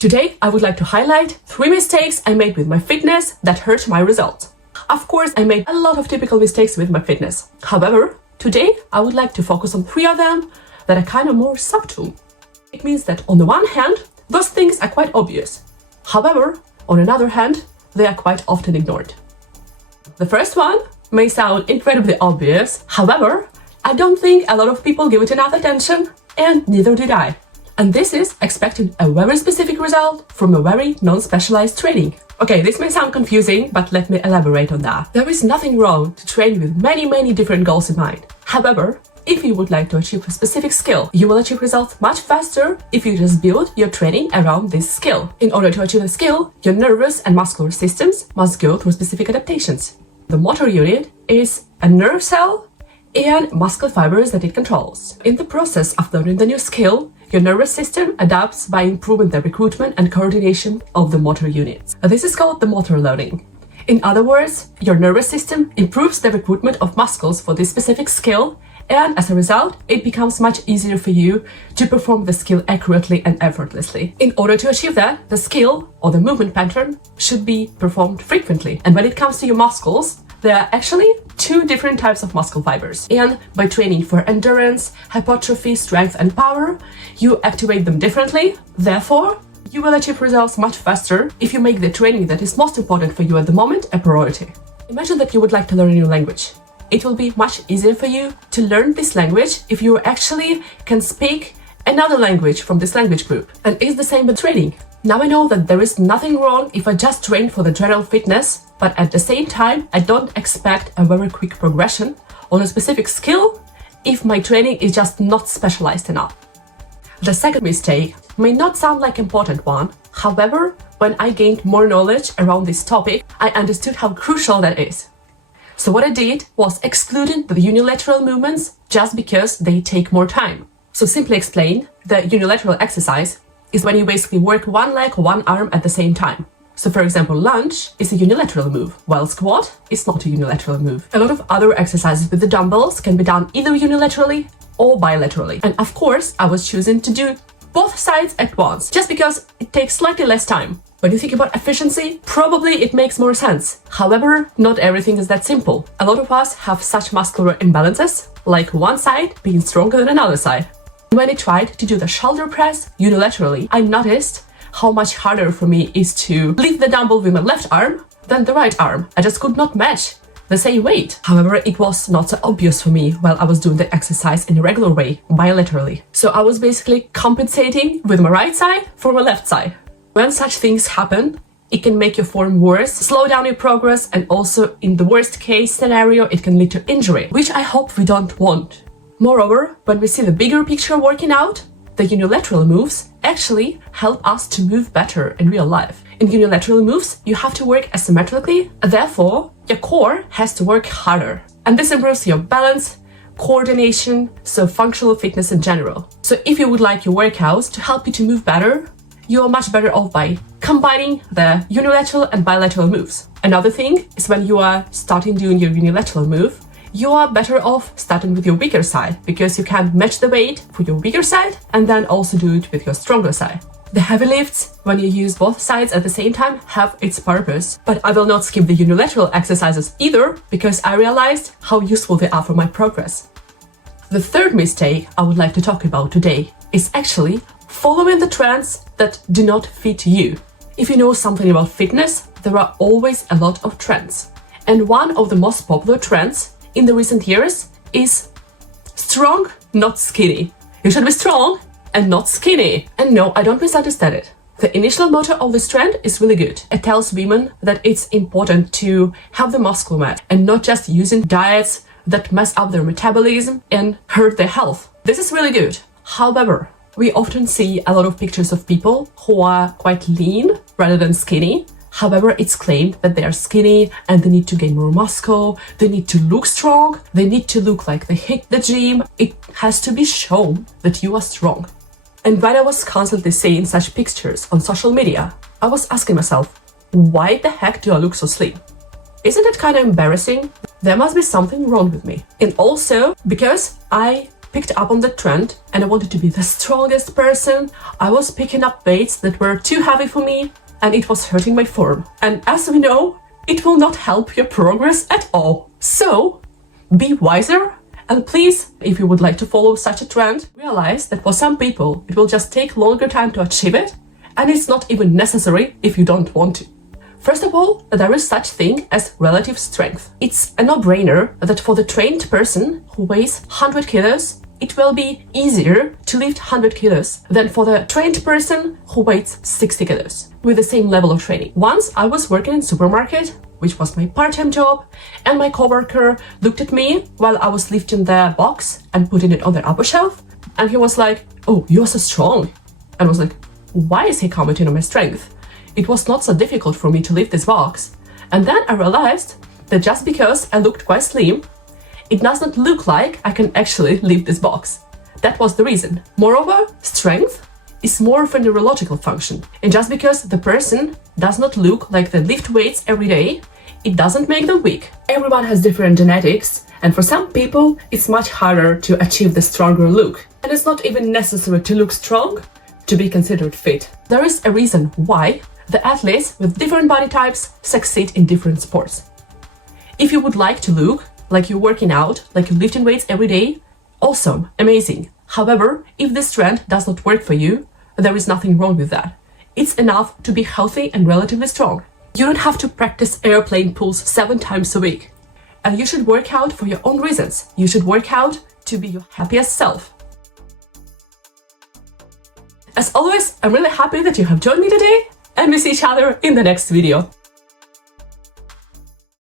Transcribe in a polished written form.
Today, I would like to highlight 3 mistakes I made with my fitness that hurt my results. Of course, I made a lot of typical mistakes with my fitness. However, today, I would like to focus on 3 of them that are kind of more subtle. It means that on the one hand, those things are quite obvious. However, on another hand, they are quite often ignored. The first one may sound incredibly obvious. However, I don't think a lot of people give it enough attention, and neither did I. And this is expecting a very specific result from a very non-specialized training. Okay, this may sound confusing, but let me elaborate on that. There is nothing wrong to train with many different goals in mind. However, if you would like to achieve a specific skill, you will achieve results much faster if you just build your training around this skill. In order to achieve a skill, your nervous and muscular systems must go through specific adaptations. The motor unit is a nerve cell and muscle fibers that it controls. In the process of learning the new skill, your nervous system adapts by improving the recruitment and coordination of the motor units. This is called the motor learning. In other words, your nervous system improves the recruitment of muscles for this specific skill, and as a result, it becomes much easier for you to perform the skill accurately and effortlessly. In order to achieve that, the skill or the movement pattern should be performed frequently. And when it comes to your muscles, there are actually 2 different types of muscle fibers. And by training for endurance, hypertrophy, strength, and power, you activate them differently. Therefore, you will achieve results much faster if you make the training that is most important for you at the moment a priority. Imagine that you would like to learn a new language. It will be much easier for you to learn this language if you actually can speak another language from this language group. And it's the same with training. Now I know that there is nothing wrong if I just train for the general fitness, but at the same time, I don't expect a very quick progression on a specific skill if my training is just not specialized enough. The second mistake may not sound like an important one. However, when I gained more knowledge around this topic, I understood how crucial that is. So what I did was excluding the unilateral movements just because they take more time. So simply explained, the unilateral exercise is when you basically work one leg or one arm at the same time. So for example, lunge is a unilateral move, while squat is not a unilateral move. A lot of other exercises with the dumbbells can be done either unilaterally or bilaterally. And of course, I was choosing to do both sides at once, just because it takes slightly less time. When you think about efficiency, probably it makes more sense. However, not everything is that simple. A lot of us have such muscular imbalances, like one side being stronger than another side. When I tried to do the shoulder press unilaterally, I noticed how much harder for me is to lift the dumbbell with my left arm than the right arm. I just could not match the same weight. However, it was not so obvious for me while I was doing the exercise in a regular way, bilaterally. So I was basically compensating with my right side for my left side. When such things happen, it can make your form worse, slow down your progress, and also in the worst case scenario, it can lead to injury, which I hope we don't want. Moreover, when we see the bigger picture working out, the unilateral moves actually help us to move better in real life. In unilateral moves, you have to work asymmetrically, therefore, your core has to work harder. And this improves your balance, coordination, so functional fitness in general. So if you would like your workouts to help you to move better, you are much better off by combining the unilateral and bilateral moves. Another thing is when you are starting doing your unilateral move, you are better off starting with your weaker side because you can match the weight for your weaker side and then also do it with your stronger side. The heavy lifts, when you use both sides at the same time, have its purpose, but I will not skip the unilateral exercises either because I realized how useful they are for my progress. The third mistake I would like to talk about today is actually following the trends that do not fit you. If you know something about fitness, there are always a lot of trends. And one of the most popular trends in the recent years is strong, not skinny. You should be strong and not skinny. And no, I don't misunderstand it. The initial motto of this trend is really good. It tells women that it's important to have the muscle mass and not just using diets that mess up their metabolism and hurt their health. This is really good. However, we often see a lot of pictures of people who are quite lean rather than skinny. However, it's claimed that they are skinny and they need to gain more muscle, they need to look strong, they need to look like they hit the gym. It has to be shown that you are strong. And when I was constantly seeing such pictures on social media, I was asking myself, why the heck do I look so slim? Isn't it kind of embarrassing? There must be something wrong with me. And also because I picked up on the trend and I wanted to be the strongest person, I was picking up weights that were too heavy for me and it was hurting my form. And as we know, it will not help your progress at all. So, be wiser. And please, if you would like to follow such a trend, realize that for some people, it will just take longer time to achieve it, and it's not even necessary if you don't want to. First of all, there is such thing as relative strength. It's a no-brainer that for the trained person who weighs 100 kilos, it will be easier to lift 100 kilos than for the trained person who weighs 60 kilos with the same level of training. Once I was working in supermarket, which was my part-time job, and my coworker looked at me while I was lifting the box and putting it on the upper shelf, and he was like, "Oh, you're so strong." And I was like, why is he commenting on my strength? It was not so difficult for me to lift this box. And then I realized that just because I looked quite slim, it does not look like I can actually lift this box. That was the reason. Moreover, strength is more of a neurological function. And just because the person does not look like they lift weights every day, it doesn't make them weak. Everyone has different genetics, and for some people, it's much harder to achieve the stronger look. And it's not even necessary to look strong to be considered fit. There is a reason why the athletes with different body types succeed in different sports. If you would like to look like you're working out, like you're lifting weights every day, awesome, amazing. However, if this trend does not work for you, there is nothing wrong with that. It's enough to be healthy and relatively strong. You don't have to practice airplane pulls 7 times a week. And you should work out for your own reasons. You should work out to be your happiest self. As always, I'm really happy that you have joined me today, and we see each other in the next video.